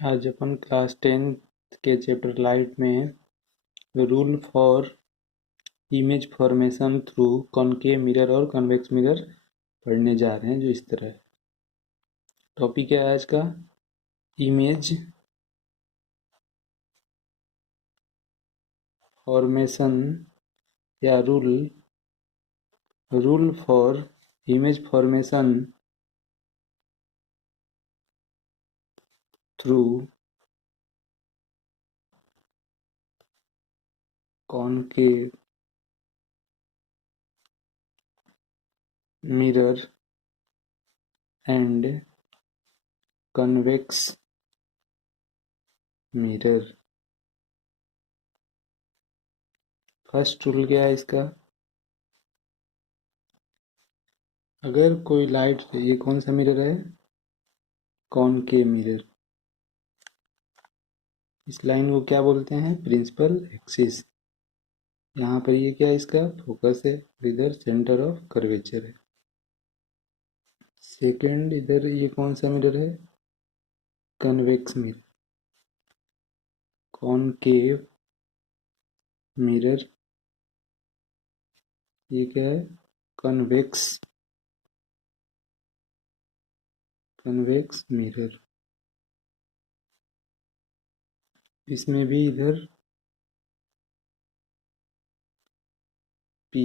आज अपन class 10th के chapter light में rule for image formation through concave mirror और कन्वेक्स मिरर पढ़ने जा रहे हैं, जो इस तरह है। टॉपिक है आज का इमेज फॉर्मेशन या rule for image formation through concave mirror and convex mirror. First rule क्या है इसका? अगर कोई लाइट, ये कौन सा मिरर है? Concave mirror. इस लाइन को क्या बोलते हैं? Principal axis. यहाँ पर ये क्या है? इसका फोकस है, इधर सेंटर ऑफ कर्वेचर है। सेकंड, इधर ये कौन सा मिरर है? Convex mirror. कॉनकेव मिरर, ये क्या है? Convex mirror. इसमें भी इधर पी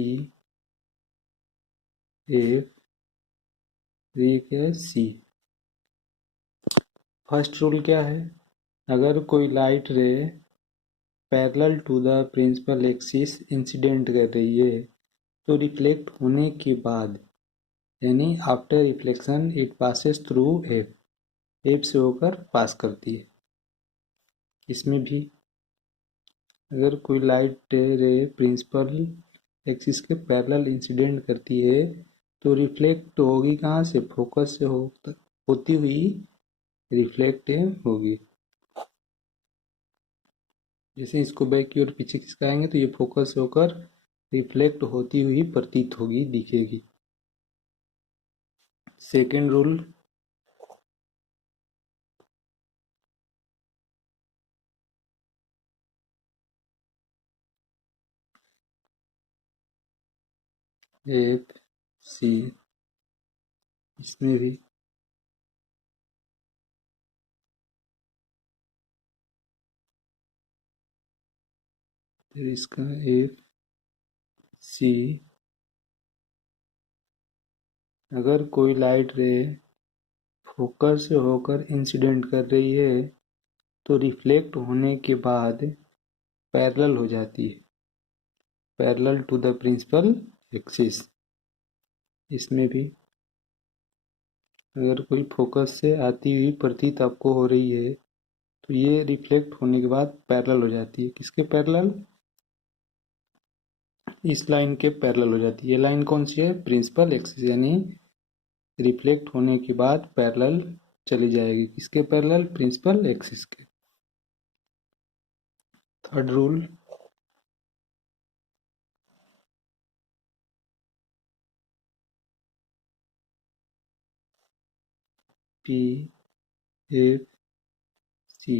एफ, ये क्या है? सी। फर्स्ट रूल क्या है? अगर कोई light ray parallel to the principal axis incident कर रही है तो रिफ्लेक्ट होने के बाद, यानी after reflection it passes through F से होकर पास करती है। इसमें भी अगर कोई लाइट रे प्रिंसिपल एक्सिस के पैरेलल इंसिडेंट करती है तो रिफ्लेक्ट होगी कहाँ से? फोकस से होती हुई रिफ्लेक्ट होगी। जैसे इसको बैक की ओर पीछे खिसकाएंगे तो ये फोकस से होकर रिफ्लेक्ट होती हुई प्रतीत होगी, दिखेगी। सेकेंड रूल, एफ सी, इसमें भी फिर इसका एफ सी। अगर कोई लाइट रे फोकस से होकर इंसिडेंट कर रही है तो रिफ्लेक्ट होने के बाद पैरेलल हो जाती है, parallel to the principal axis. इसमें भी अगर कोई फोकस से आती हुई प्रतीत आपको हो रही है तो ये रिफ्लेक्ट होने के बाद पैरेलल हो जाती है। किसके पैरेलल? इस लाइन के पैरेलल हो जाती है। ये लाइन कौन सी है? प्रिंसिपल एक्सिस, यानी रिफ्लेक्ट होने के बाद पैरेलल चली जाएगी। किसके पैरेलल? प्रिंसिपल एक्सिस के। Third rule, P F C.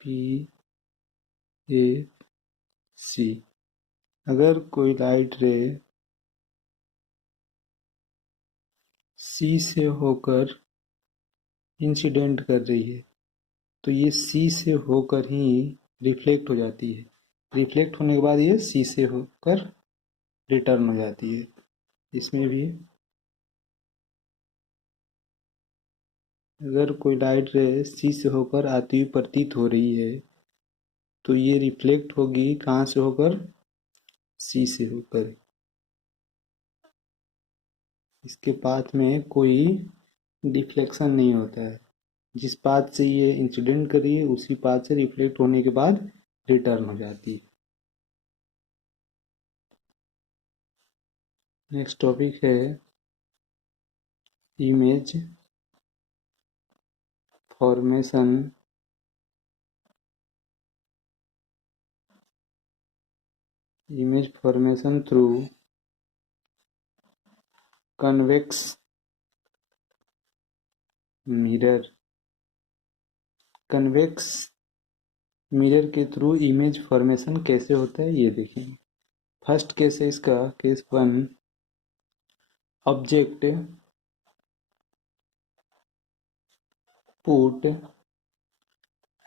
P F C. अगर कोई लाइट रे सी से होकर इंसिडेंट कर रही है तो ये सी से होकर ही रिफ्लेक्ट हो जाती है। रिफ्लेक्ट होने के बाद ये सी से होकर रिटर्न हो जाती है। इसमें भी अगर कोई लाइट रे सी से होकर आती हुई प्रतीत हो रही है तो ये रिफ्लेक्ट होगी कहाँ से होकर? सी से होकर। इसके पाथ में कोई डिफ्लेक्शन नहीं होता है। जिस पाथ से ये इंसिडेंट करी है उसी पाथ से रिफ्लेक्ट होने के बाद रिटर्न हो जाती है। नेक्स्ट टॉपिक है image formation image formation through convex mirror. Convex mirror के थ्रू इमेज फॉर्मेशन कैसे होता है ये देखेंगे। फर्स्ट केस है इसका, case 1, object put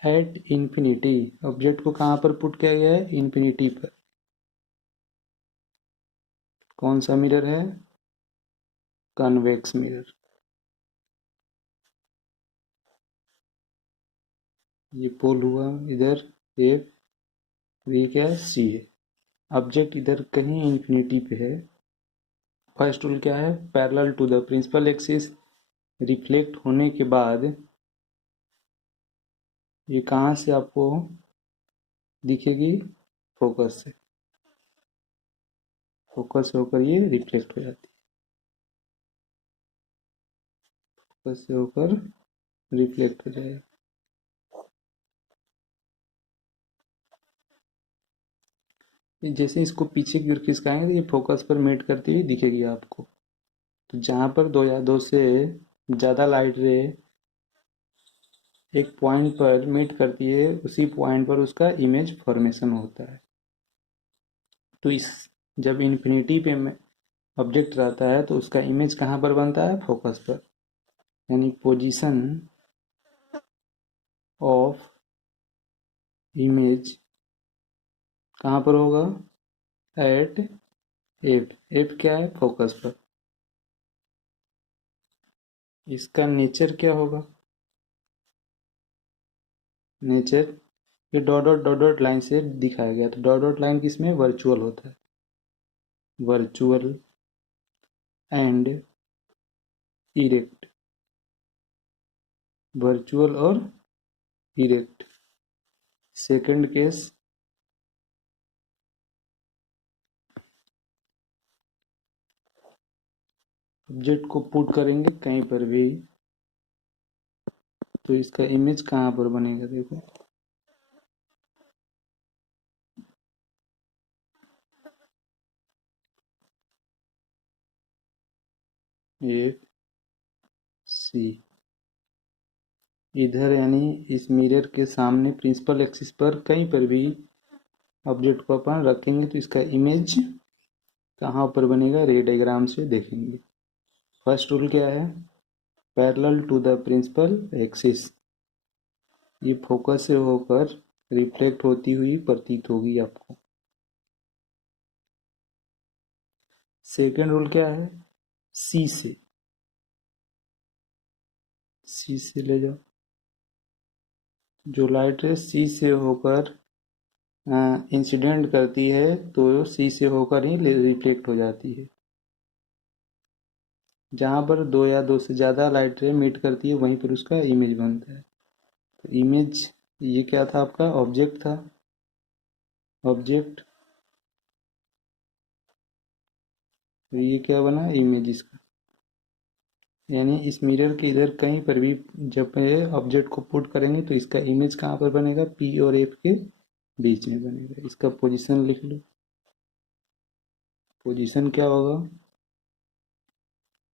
at infinity. Object को कहाँ पर पुट किया गया है? इन्फिनिटी पर। कौन सा मिरर है? Convex mirror. ये पोल हुआ इधर एफ, ये क्या है? सी है। ऑब्जेक्ट इधर कहीं इन्फिनिटी पे है। फर्स्ट रूल क्या है? Parallel to the principal axis reflect होने के बाद ये कहाँ से आपको दिखेगी? फोकस से। फोकस से होकर ये रिफ्लेक्ट हो जाती है। फोकस से होकर रिफ्लेक्ट हो जाएगा। जैसे इसको पीछे की ओर खिसकाएंगे तो ये फोकस पर मेट करती हुई दिखेगी आपको। तो जहाँ पर दो या दो से ज़्यादा लाइट रे एक पॉइंट पर मीट करती है, उसी पॉइंट पर उसका इमेज फॉर्मेशन होता है। तो इस जब इन्फिनिटी पे ऑब्जेक्ट रहता है तो उसका इमेज कहाँ पर बनता है? फोकस पर। यानी पोजीशन ऑफ इमेज कहाँ पर होगा? Eight F. एफ क्या है? फोकस पर। इसका नेचर क्या होगा? नेचर ये dot dot dot dot line से दिखाया गया। तो डॉट डॉट लाइन किसमें? वर्चुअल होता है। Virtual and erect. वर्चुअल और इरेक्ट। सेकंड केस, ऑब्जेक्ट को पुट करेंगे कहीं पर भी तो इसका इमेज कहाँ पर बनेगा? देखो एफ सी इधर, यानी इस मिरर के सामने प्रिंसिपल एक्सिस पर कहीं पर भी ऑब्जेक्ट को अपन रखेंगे तो इसका इमेज कहाँ पर बनेगा? रे डायग्राम से देखेंगे। फर्स्ट रूल क्या है? Parallel to the principal axis. ये फोकस से होकर रिफ्लेक्ट होती हुई प्रतीत होगी आपको। सेकेंड रूल क्या है? सी से। सी से ले जाओ। जो लाइट है सी से होकर इंसिडेंट करती है तो सी से होकर ही रिफ्लेक्ट हो जाती है। जहाँ पर दो या दो से ज़्यादा लाइट रे मीट करती है वहीं पर उसका इमेज बनता है। तो इमेज ये क्या था आपका? ऑब्जेक्ट था। ऑब्जेक्ट, तो ये क्या बना? इमेज इसका। यानी इस मिरर के इधर कहीं पर भी जब ऑब्जेक्ट को पुट करेंगे तो इसका इमेज कहाँ पर बनेगा? पी और एफ के बीच में बनेगा। इसका पोजीशन लिख लो। पोजीशन क्या होगा?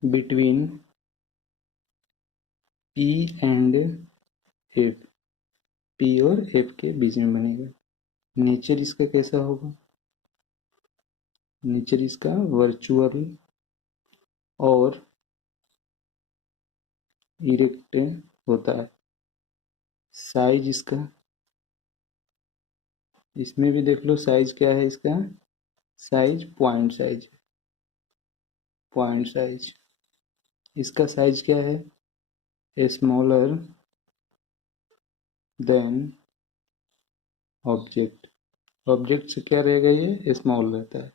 Between P and F. P और एफ के बीच में बनेगा। नेचर इसका कैसा होगा? नेचर इसका वर्चुअल और इरेक्ट होता है। साइज इसका, इसमें भी देख लो साइज क्या है इसका? Size point size. Point size इसका साइज क्या है? Smaller than object. ऑब्जेक्ट से क्या रहेगा? ये स्मॉल रहता है।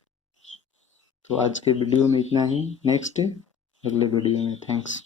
तो आज के वीडियो में इतना ही। नेक्स्ट अगले वीडियो में। थैंक्स।